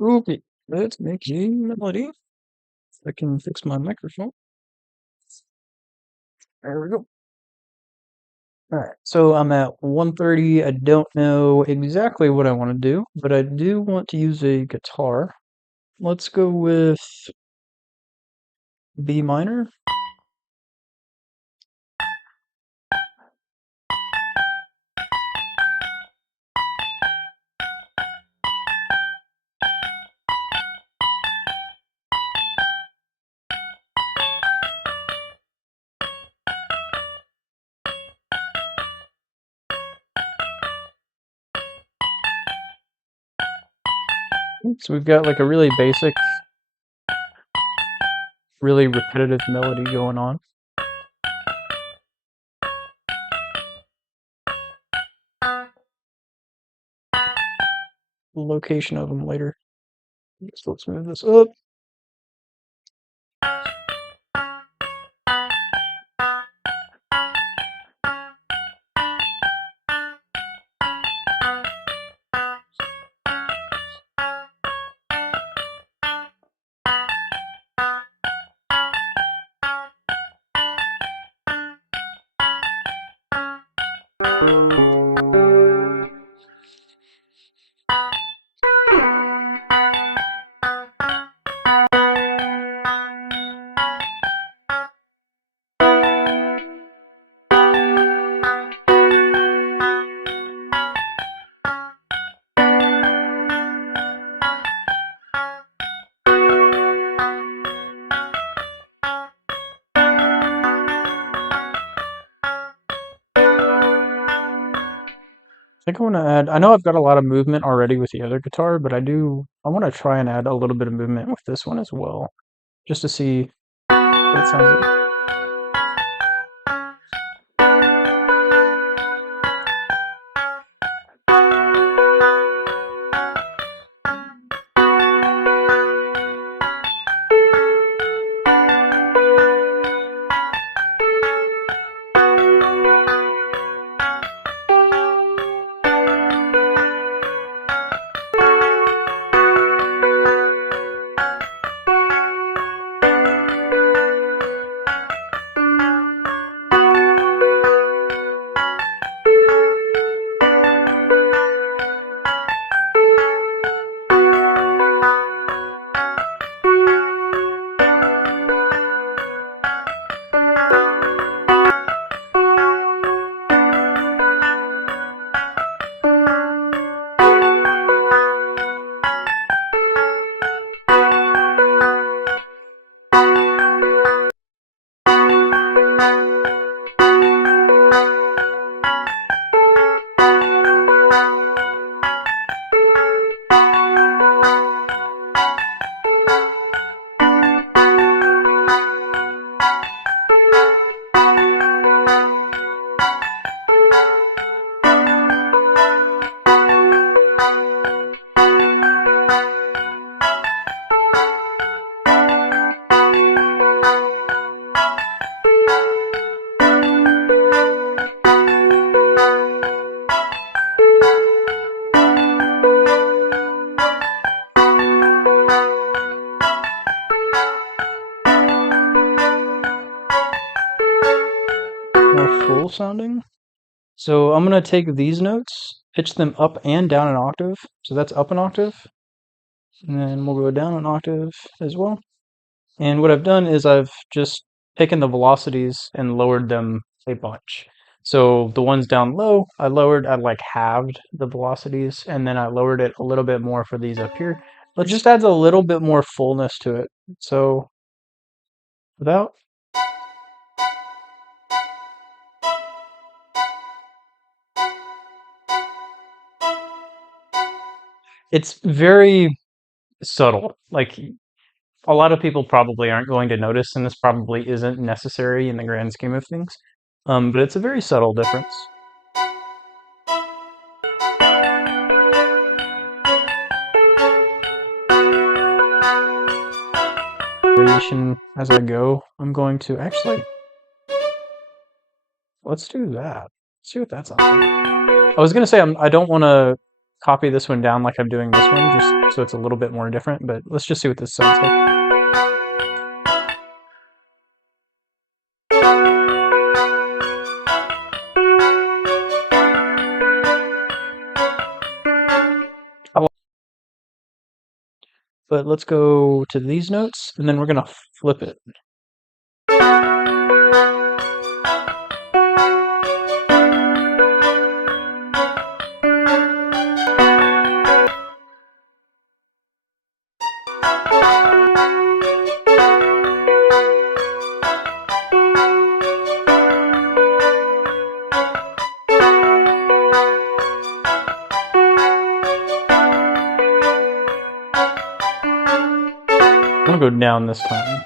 Okay, let's make a melody. I can fix my microphone. There we go. Alright, so I'm at 1:30. I don't know exactly what I want to do, but I do want to use a guitar. Let's go with B minor. So we've got like a really basic, really repetitive melody going on. Location of them later. So let's move this up. I think I want to add, I know I've got a lot of movement already with the other guitar, but I want to try and add a little bit of movement with this one as well, just to see what it sounds like. More full sounding. So I'm going to take these notes, pitch them up and down an octave. So that's up an octave. And then we'll go down an octave as well. And what I've done is I've just taken the velocities and lowered them a bunch. So the ones down low, I like halved the velocities, and then I lowered it a little bit more for these up here. But it just adds a little bit more fullness to it. So without, it's very subtle. Like a lot of people probably aren't going to notice, and this probably isn't necessary in the grand scheme of things. But it's a very subtle difference. Variation as I go. I'm going to actually, let's do that. See what that sounds like. I was gonna say I don't want to copy this one down like I'm doing this one, just so it's a little bit more different, but let's just see what this sounds like. But let's go to these notes, and then we're going to flip it. I'm going to go down this time.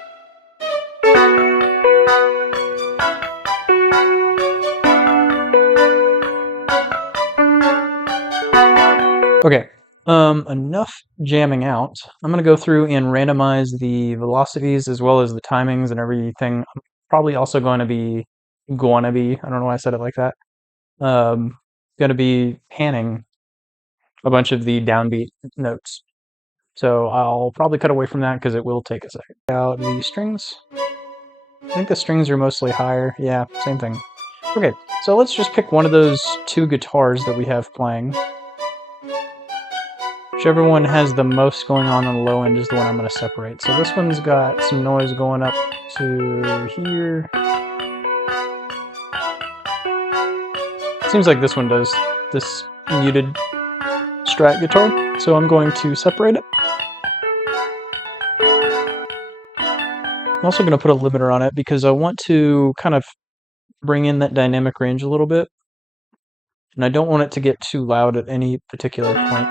Okay, enough jamming out. I'm going to go through and randomize the velocities as well as the timings and everything. I'm probably also going to be, I don't know why I said it like that, going to be panning a bunch of the downbeat notes. So I'll probably cut away from that because it will take a second. Out the strings. I think the strings are mostly higher. Yeah, same thing. Okay, so let's just pick one of those two guitars that we have playing. Whichever one has the most going on the low end is the one I'm going to separate. So this one's got some noise going up to here. Seems like this one does, this muted Strat guitar. So I'm going to separate it. I'm also going to put a limiter on it because I want to kind of bring in that dynamic range a little bit. And I don't want it to get too loud at any particular point.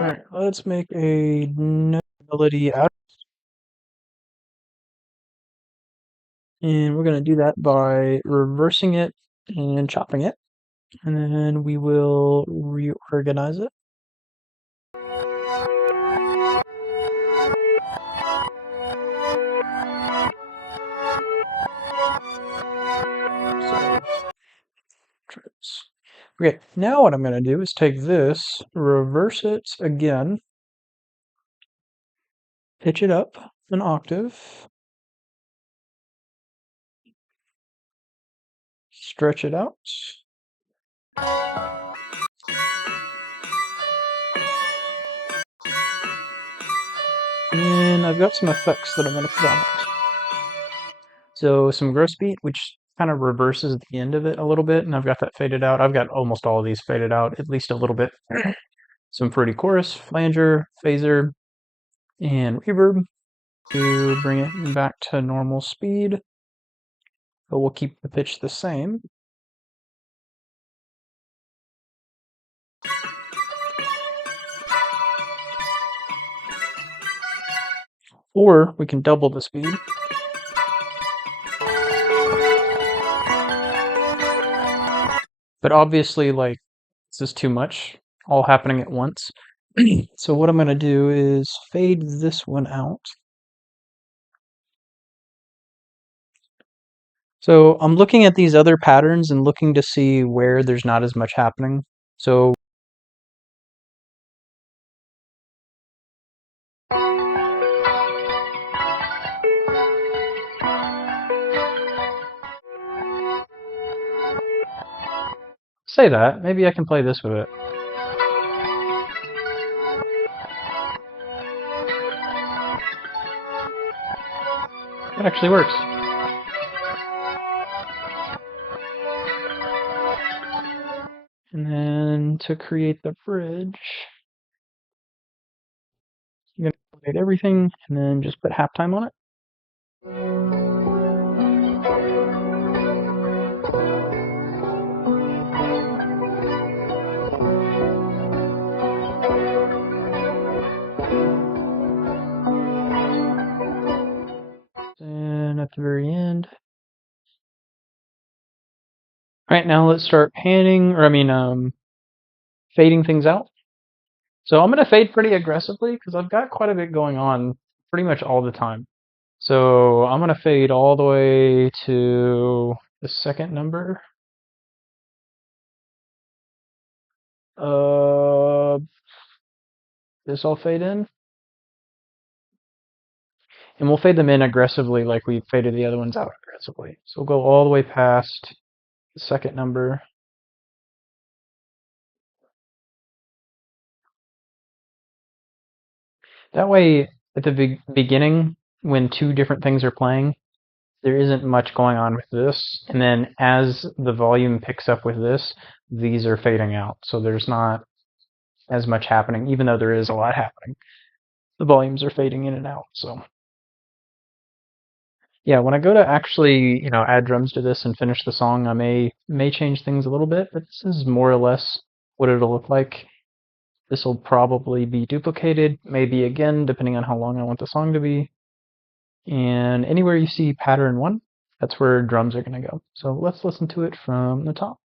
Alright, let's make a melody out. And we're going to do that by reversing it and chopping it. And then we will reorganize it. Okay, now what I'm going to do is take this, reverse it again, pitch it up an octave, stretch it out. And I've got some effects that I'm going to put on it. So some gross beat, which kind of reverses the end of it a little bit, and I've got that faded out. I've got almost all of these faded out, at least a little bit. Some pretty chorus, flanger, phaser, and reverb to bring it back to normal speed. But we'll keep the pitch the same. Or we can double the speed. But obviously, like, this is too much, all happening at once. So what I'm going to do is fade this one out. So I'm looking at these other patterns and looking to see where there's not as much happening. So say that, maybe I can play this with it. It actually works. And then to create the bridge, I'm going to create everything and then just put halftime on it. And at the very end. All right, now let's start panning, fading things out. So I'm going to fade pretty aggressively because I've got quite a bit going on pretty much all the time. So I'm going to fade all the way to the second number. Uh, this I'll fade in. And we'll fade them in aggressively like we faded the other ones out aggressively. So we'll go all the way past the second number. That way, at the beginning, when two different things are playing, there isn't much going on with this. And then as the volume picks up with this, these are fading out. So there's not as much happening, even though there is a lot happening. The volumes are fading in and out. So yeah, when I go to actually, add drums to this and finish the song, I may change things a little bit, but this is more or less what it'll look like. This will probably be duplicated, maybe again, depending on how long I want the song to be. And anywhere you see pattern 1, that's where drums are going to go. So let's listen to it from the top.